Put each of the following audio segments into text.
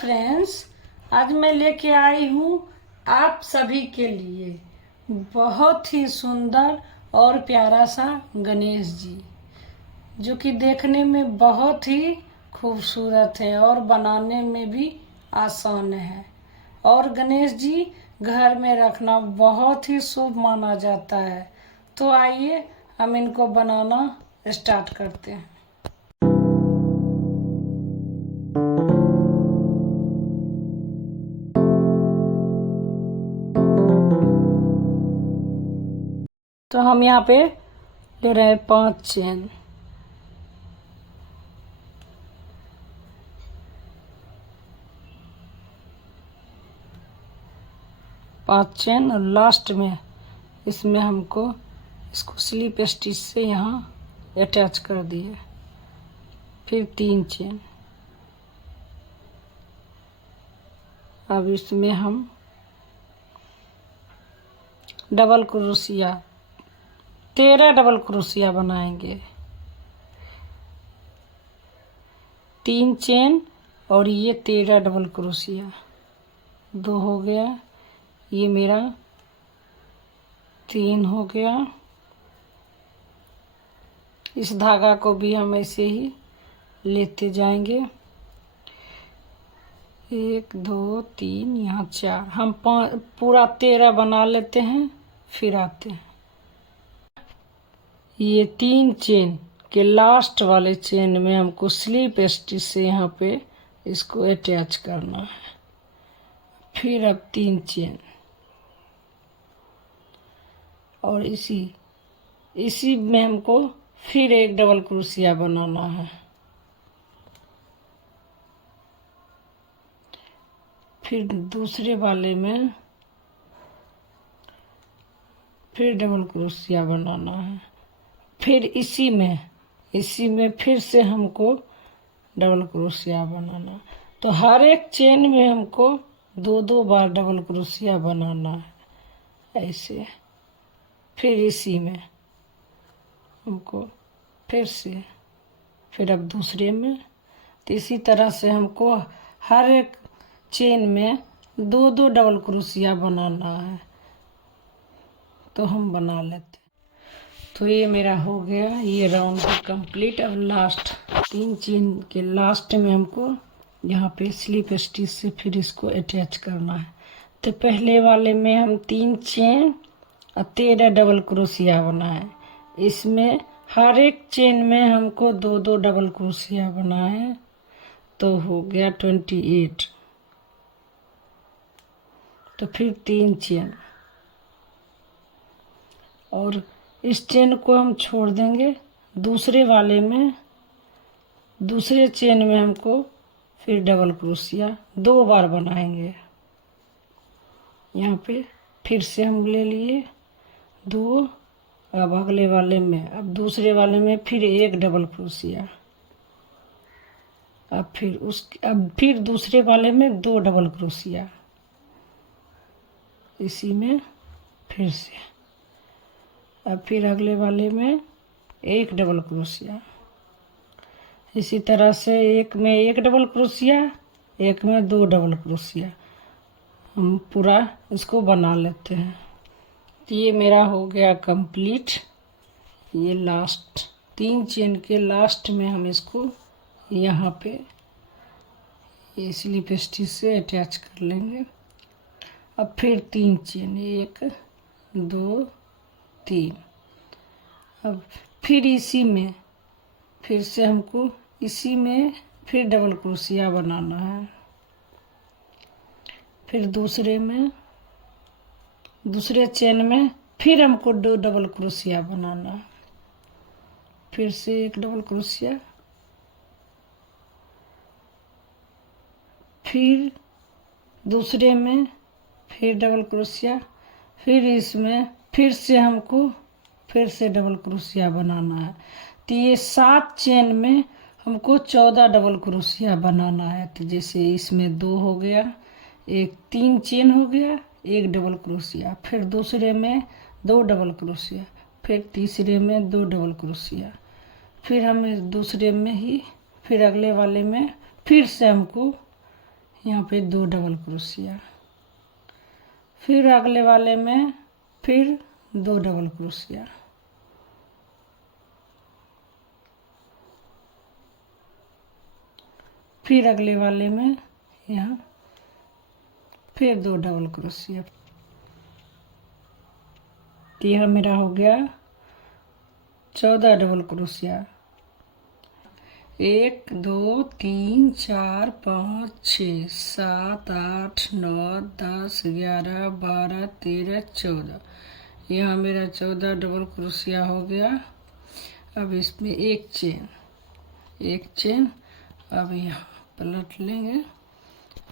Friends, आज मैं लेके आई हूँ आप सभी के लिए बहुत ही सुंदर और प्यारा सा गणेश जी, जो कि देखने में बहुत ही खूबसूरत है और बनाने में भी आसान है। और गणेश जी घर में रखना बहुत ही शुभ माना जाता है। तो आइए हम इनको बनाना स्टार्ट करते हैं। तो हम यहाँ पे ले रहे हैं 5 चेन। और लास्ट में इसमें हमको इसको स्लिप स्टिच से यहाँ अटैच कर दिए। फिर 3 चेन। अब इसमें हम डबल क्रोशिया 13 डबल क्रोशिया बनाएंगे। 3 चेन और ये 13 डबल क्रोशिया। 2 हो गया, ये मेरा 3 हो गया। इस धागा को भी हम ऐसे ही लेते जाएंगे। 1 2 3 यहाँ 4, हम पूरा 13 बना लेते हैं, फिर आते हैं। ये 3 चेन के लास्ट वाले चेन में हमको स्लिप स्टिच से यहाँ पे इसको अटैच करना है। फिर अब 3 चेन और इसी में हमको फिर एक डबल क्रोशिया बनाना है। फिर दूसरे वाले में फिर डबल क्रोशिया बनाना है। फिर इसी में फिर से हमको डबल क्रोशिया बनाना। तो हर एक चेन में हमको 2 बार डबल क्रोशिया बनाना है ऐसे। फिर इसी में हमको फिर से, फिर अब दूसरे में। तो इसी तरह से हमको हर एक चेन में 2 डबल क्रोशिया बनाना है। तो हम बना लेते। तो ये मेरा हो गया, ये राउंड कंप्लीट। अब लास्ट 3 चेन के लास्ट में हमको यहाँ पे स्लिप स्टिच से फिर इसको अटैच करना है। तो पहले वाले में हम 3 चेन और 13 डबल क्रोशिया बनाए। इसमें हर एक चेन में हमको 2 डबल क्रोशिया बनाए। तो हो गया 28। तो फिर 3 चेन और इस चेन को हम छोड़ देंगे। दूसरे वाले में दूसरे चेन में हमको फिर डबल क्रोशिया 2 बार बनाएंगे। यहाँ पे फिर से हम ले लिए 2। अब अगले वाले में, अब दूसरे वाले में फिर 1 डबल क्रोशिया। अब फिर दूसरे वाले में 2 डबल क्रोशिया। इसी में फिर से, अब फिर अगले वाले में 1 डबल क्रोशिया। इसी तरह से एक में 1 डबल क्रोशिया, एक में 2 डबल क्रोशिया। हम पूरा इसको बना लेते हैं। तो ये मेरा हो गया कंप्लीट। ये लास्ट 3 चेन के लास्ट में हम इसको यहाँ पे ये स्लिप स्टिच से अटैच कर लेंगे। अब फिर 3 चेन, 1 2 3। अब फिर इसी में फिर से हमको इसी में फिर डबल क्रोशिया बनाना है। फिर दूसरे चेन में फिर हमको 2 डबल क्रोशिया बनाना है। फिर से 1 डबल क्रोशिया। फिर दूसरे में फिर डबल क्रोशिया। फिर इसमें फिर से हमको फिर से डबल क्रोशिया बनाना है। तो ये 7 चेन में हमको 14 डबल क्रोशिया बनाना है। तो जैसे इसमें 2 हो गया, 3 चेन हो गया, 1 डबल क्रोशिया। फिर दूसरे में 2 डबल क्रोशिया। फिर तीसरे में 2 डबल क्रोशिया। फिर हम दूसरे में ही फिर अगले वाले में फिर से हमको यहाँ पे 2 डबल क्रोशिया, फिर अगले वाले में फिर 2 डबल क्रोशिया, फिर अगले वाले में यहाँ फिर 2 डबल क्रोशिया। यह मेरा हो गया 14 डबल क्रोशिया। 1 2 3 4 5 6 7 8 9 10 11 12 13 14। यहाँ मेरा 14 डबल क्रोशिया हो गया। अब इसमें एक चेन अब यहाँ पलट लेंगे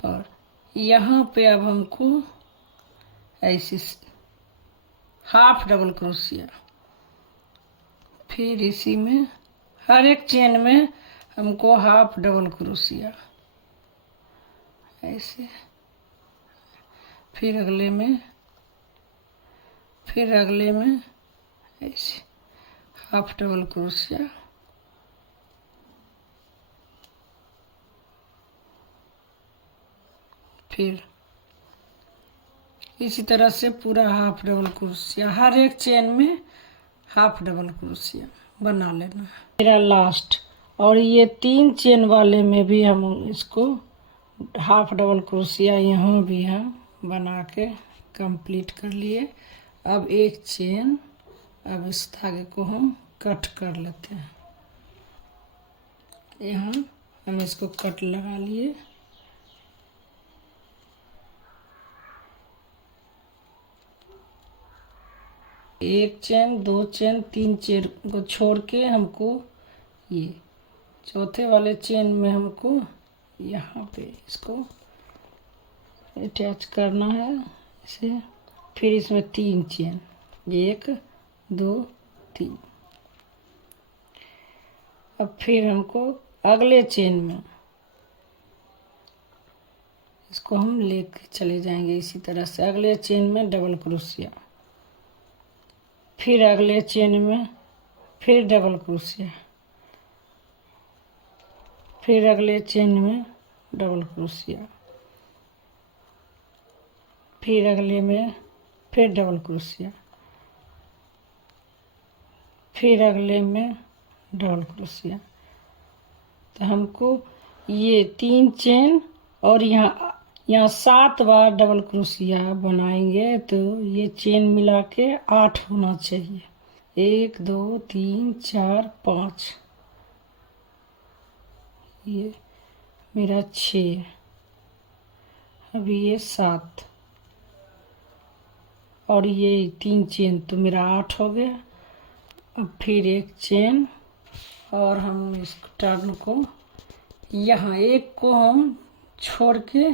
और यहाँ पे अब हमको ऐसे हाफ डबल क्रोशिया, फिर इसी में हर एक चेन में हमको हाफ डबल क्रोशिया ऐसे, फिर अगले में ऐसे हाफ डबल क्रोशिया, फिर इसी तरह से पूरा हाफ डबल क्रोशिया, हर एक चेन में हाफ डबल क्रोशिया बना लेना है। मेरा लास्ट और ये 3 चेन वाले में भी हम इसको हाफ डबल क्रोशिया यहाँ भी हम बना के कंप्लीट कर लिए। अब एक चेन, अब इस धागे को हम कट कर लेते हैं। यहाँ हम इसको कट लगा लिए। एक चेन, 2 चेन, 3 चेन को छोड़ के हमको ये चौथे वाले चेन में हमको यहाँ पे इसको अटैच करना है इसे। फिर इसमें 3 चेन, 1 2 3। अब फिर हमको अगले चेन में इसको हम लेके चले जाएंगे इसी तरह से। अगले चेन में डबल क्रोशिया, फिर अगले चेन में फिर डबल क्रोशिया, फिर अगले चेन में डबल क्रोशिया, फिर अगले में फिर डबल क्रोशिया, फिर अगले में डबल क्रोशिया। तो हमको ये 3 चेन और यहाँ 7 बार डबल क्रोशिया बनाएंगे तो ये चेन मिला के 8 होना चाहिए। 1 2 3 4 5, ये मेरा 6, अभी ये 7 और ये 3 चेन तो मेरा 8 हो गया। अब फिर एक चेन और हम इस टर्न को यहाँ एक को हम छोड़ के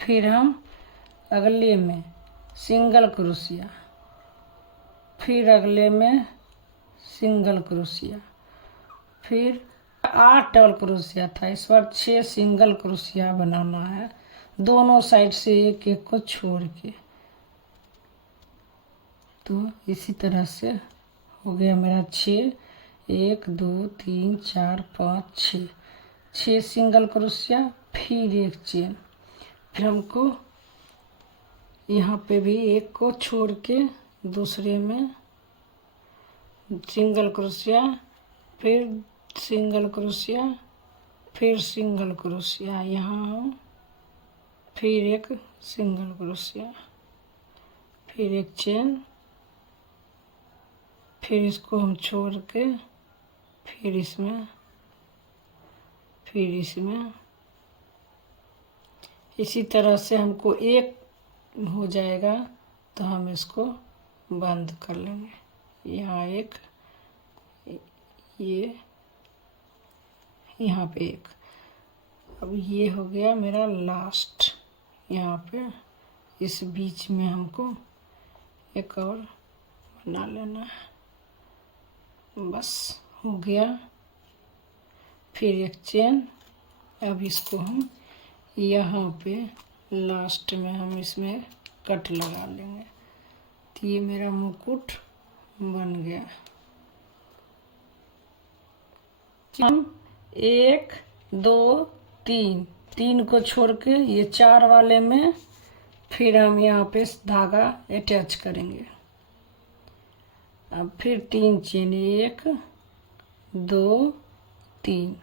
फिर हम अगले में सिंगल क्रोशिया, फिर अगले में सिंगल क्रोशिया, फिर 8 डबल क्रोशिया था, इस बार 6 सिंगल क्रोशिया बनाना है दोनों साइड से एक एक को छोड़ के। तो इसी तरह से हो गया मेरा 6, 1 2 3 4 5 6 सिंगल क्रोशिया, फिर एक चेन, फिर हमको यहाँ पे भी एक को छोड़ के दूसरे में सिंगल क्रोशिया, फिर सिंगल क्रोशिया, फिर सिंगल क्रोशिया, यहाँ हम फिर एक सिंगल क्रोशिया, फिर एक चेन, फिर इसको हम छोड़ के फिर इसमें इसी तरह से हमको एक हो जाएगा तो हम इसको बंद कर लेंगे। यहाँ एक, ये यहाँ पे एक। अब ये हो गया मेरा लास्ट। यहाँ पे इस बीच में हमको एक और बना लेना है, बस हो गया। फिर एक चेन, अब इसको हम यहाँ पे लास्ट में हम इसमें कट लगा लेंगे तो ये मेरा मुकुट बन गया। हम 1 2 3 3 को छोड़ के ये 4 वाले में फिर हम यहाँ पे धागा अटैच करेंगे। अब फिर 3 चेन, 1 2 3।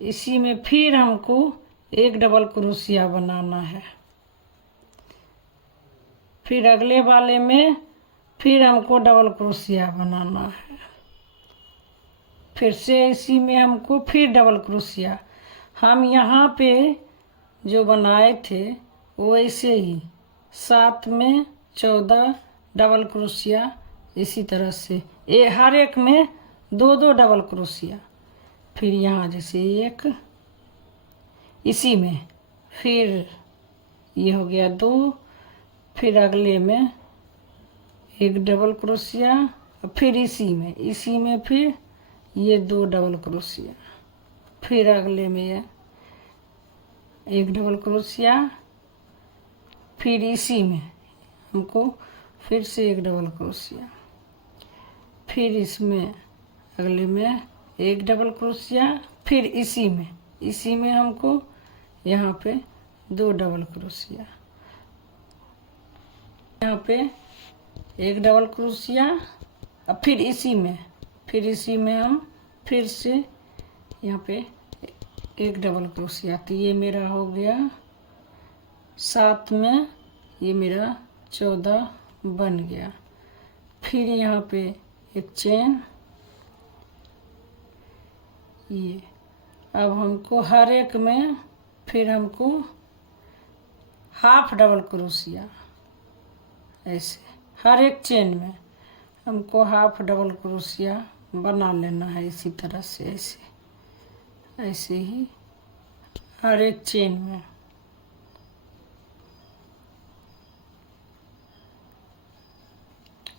इसी में फिर हमको एक डबल क्रोशिया बनाना है। फिर अगले वाले में फिर हमको डबल क्रोशिया बनाना है। फिर से इसी में हमको फिर डबल क्रोशिया। हम यहाँ पे जो बनाए थे वो ऐसे ही 7 में 14 डबल क्रोशिया, इसी तरह से हर एक में 2-2 डबल क्रोशिया। फिर यहाँ जैसे 1, इसी में फिर ये हो गया 2, फिर अगले में 1 डबल क्रोशिया, फिर इसी में फिर ये 2 डबल क्रोशिया, फिर अगले में ये 1 डबल क्रोशिया, फिर इसी में हमको फिर से 1 डबल क्रोशिया, फिर इसमें अगले में 1 डबल क्रोशिया, फिर इसी में हमको यहाँ पे 2 डबल क्रोशिया, यहाँ पे 1 डबल क्रोशिया, अब फिर इसी में हम फिर से यहाँ पे 1 डबल क्रोशिया। तो ये मेरा हो गया 7 में, ये मेरा 14 बन गया। फिर यहाँ पे एक चेन, ये अब हमको हर एक में फिर हमको हाफ डबल क्रोशिया, ऐसे हर एक चेन में हमको हाफ डबल क्रोशिया बना लेना है। इसी तरह से ऐसे ही हर एक चेन में।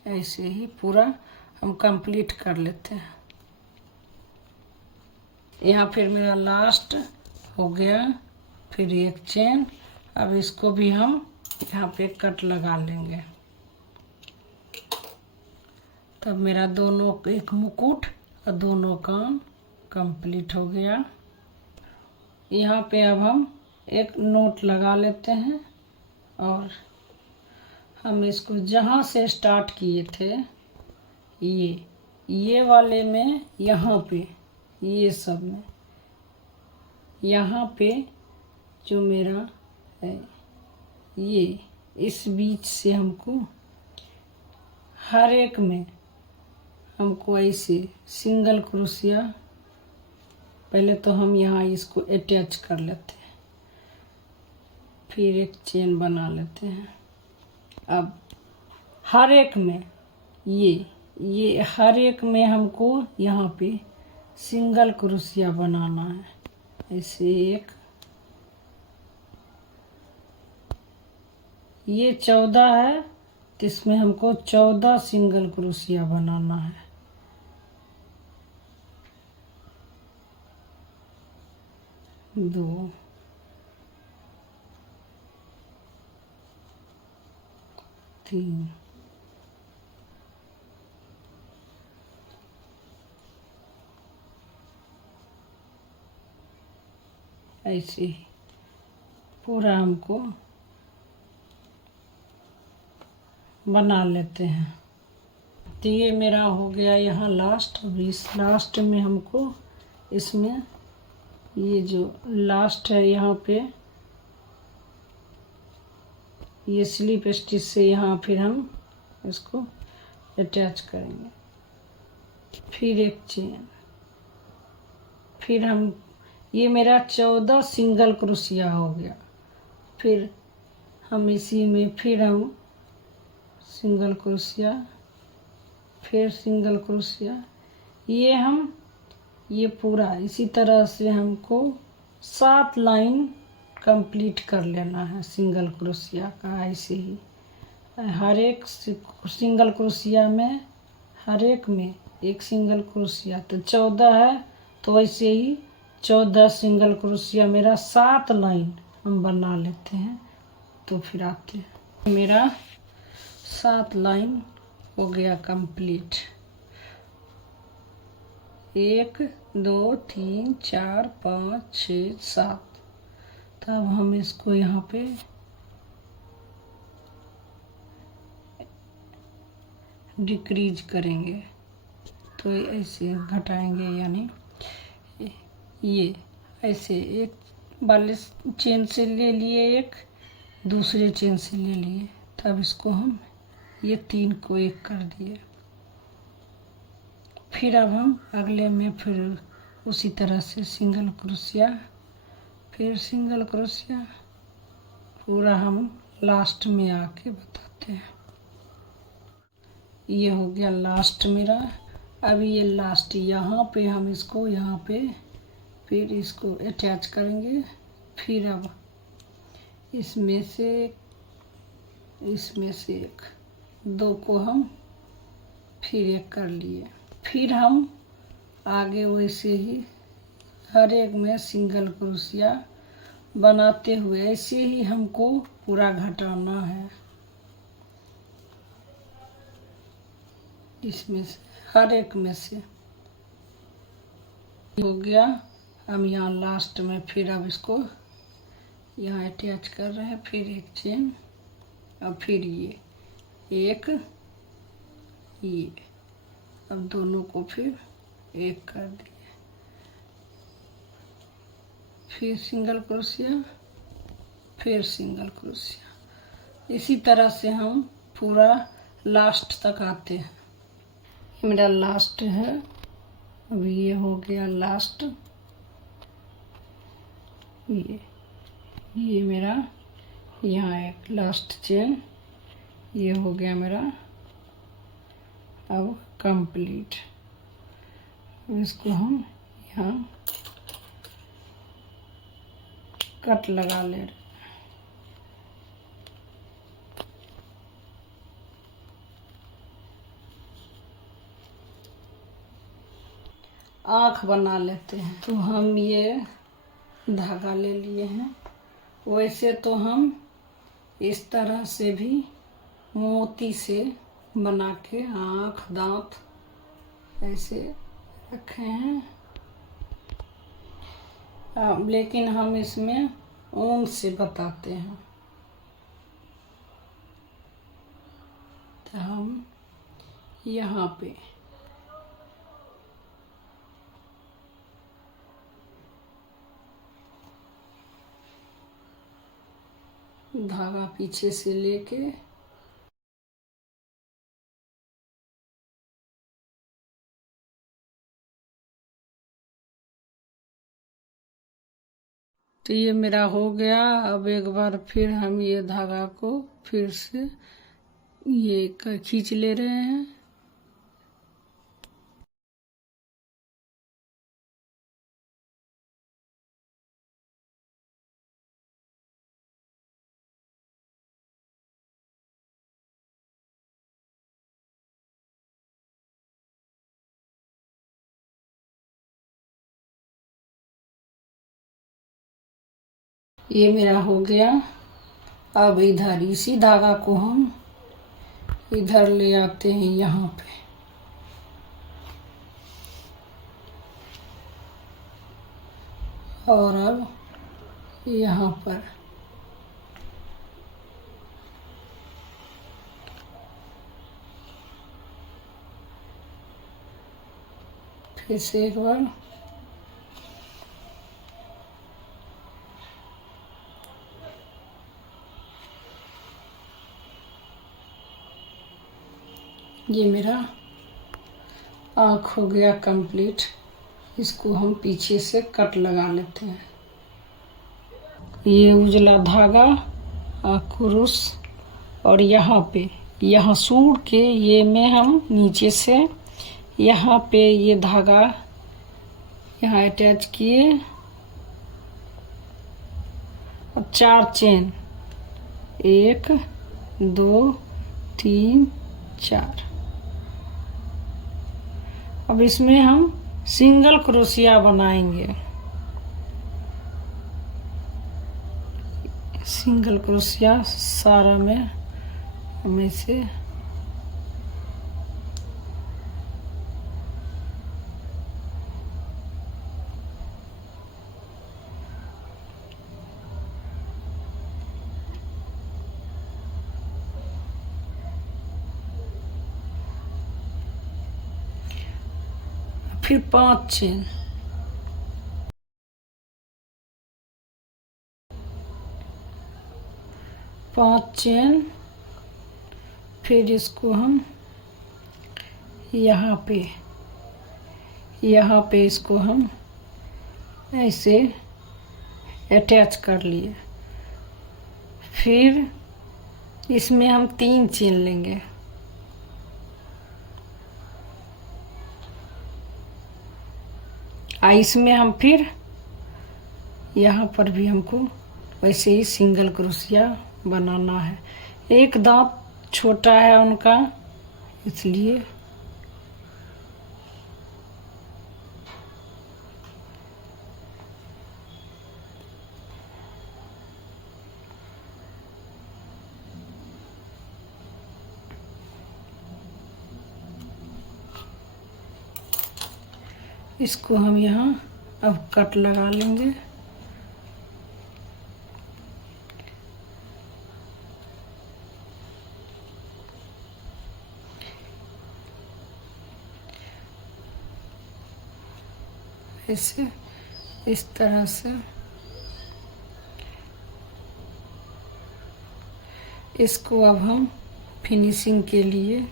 ऐसे ही पूरा हम कंप्लीट कर लेते हैं। यहाँ फिर मेरा लास्ट हो गया, फिर एक चेन। अब इसको भी हम यहाँ पे कट लगा लेंगे। तब मेरा दोनों एक मुकुट और दोनों कान कंप्लीट हो गया। यहाँ पे अब हम एक नोट लगा लेते हैं और हम इसको जहाँ से स्टार्ट किए थे ये वाले में, यहाँ पे ये सब में, यहाँ पे जो मेरा है ये इस बीच से हमको हर एक में हमको ऐसे सिंगल क्रोशिया, पहले तो हम यहाँ इसको अटैच कर लेते हैं, फिर एक चेन बना लेते हैं। अब हर एक में ये हर एक में हमको यहाँ पे सिंगल क्रोशिया बनाना है। ऐसे एक, ये 14 है तो इसमें हमको 14 सिंगल क्रोशिया बनाना है। 2 3 ऐसे ही पूरा हमको बना लेते हैं। तो ये मेरा हो गया यहाँ लास्ट। अब इस लास्ट में हमको इसमें ये जो लास्ट है यहाँ पे ये स्लिप स्टिच से यहाँ फिर हम इसको अटैच करेंगे। फिर एक चेन, फिर हम ये मेरा 14 सिंगल क्रोशिया हो गया। फिर हम इसी में फिर हम सिंगल क्रोशिया, फिर सिंगल क्रोशिया, ये पूरा इसी तरह से हमको 7 लाइन कंप्लीट कर लेना है सिंगल क्रोशिया का। ऐसे ही हर एक सिंगल क्रोशिया में, हर एक में एक सिंगल क्रोशिया, तो 14 है तो ऐसे ही 14 सिंगल क्रोशिया मेरा 7 लाइन हम बना लेते हैं। तो फिर आते हैं, मेरा 7 लाइन हो गया कंप्लीट। 1 2 3 4 5 6 7। तब हम इसको यहाँ पे डिक्रीज करेंगे, तो ऐसे घटाएंगे, यानी ये ऐसे एक वाले चेन से ले लिए, एक दूसरे चेन से ले लिए, तब इसको हम ये 3 को एक कर दिए। फिर अब हम अगले में फिर उसी तरह से सिंगल क्रोशिया, फिर सिंगल क्रोशिया, पूरा हम लास्ट में आके बताते हैं। ये हो गया लास्ट मेरा। अब ये लास्ट यहाँ पे हम इसको यहाँ पे फिर इसको अटैच करेंगे। फिर अब इसमें से एक, 2 को हम फिर एक कर लिए। फिर हम आगे वैसे ही हर एक में सिंगल क्रोशिया बनाते हुए ऐसे ही हमको पूरा घटाना है। इसमें से हर एक में से हो गया। हम यहाँ लास्ट में फिर अब इसको यहाँ अटैच कर रहे हैं, फिर एक चेन, अब फिर ये एक, ये अब दोनों को फिर एक कर दिए। फिर सिंगल क्रोशिया, फिर सिंगल क्रोशिया, इसी तरह से हम पूरा लास्ट तक आते हैं। ये मेरा लास्ट है। अभी ये हो गया लास्ट। ये मेरा यहाँ एक लास्ट चेन, ये हो गया मेरा अब कंप्लीट। इसको हम यहाँ कट लगा ले रहे। आँख बना लेते हैं। तो हम ये धागा ले लिए हैं। वैसे तो हम इस तरह से भी मोती से बना के आँख दांत ऐसे रखे हैं, लेकिन हम इसमें ऊन से बताते हैं। तो हम यहाँ पे धागा पीछे से लेके तो ये मेरा हो गया। अब एक बार फिर हम ये धागा को फिर से ये खींच ले रहे हैं। ये मेरा हो गया। अब इधर इसी धागा को हम इधर ले आते हैं यहाँ पे। और अब यहाँ पर फिर से एक बार ये मेरा आँख हो गया कंप्लीट। इसको हम पीछे से कट लगा लेते हैं। ये उजला धागा कुरुस और यहाँ पे यहाँ सूर के ये में हम नीचे से यहाँ पे ये धागा यहाँ अटैच किए और 4 चेन 1 2 3 4। अब इसमें हम सिंगल क्रोशिया बनाएंगे। सिंगल क्रोशिया सारा में हम इसे फिर 5 चेन, फिर इसको हम यहाँ पे इसको हम ऐसे अटैच कर लिए। फिर इसमें हम 3 चेन लेंगे, इसमें हम फिर यहाँ पर भी हमको वैसे ही सिंगल क्रोशिया बनाना है। एक दांत छोटा है उनका, इसलिए इसको हम यहाँ अब कट लगा लेंगे। ऐसे इस तरह से इसको अब हम फिनिशिंग के लिए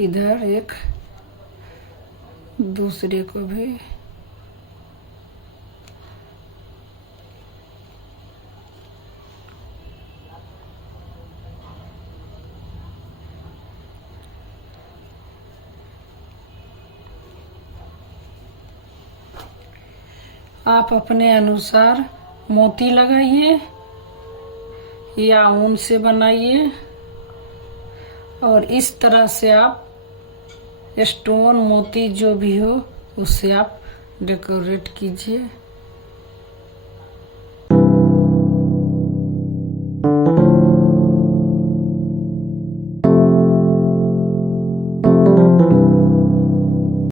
इधर एक दूसरे को भी आप अपने अनुसार मोती लगाइए या ऊन से बनाइए, और इस तरह से आप स्टोन मोती जो भी हो उससे आप डेकोरेट कीजिए।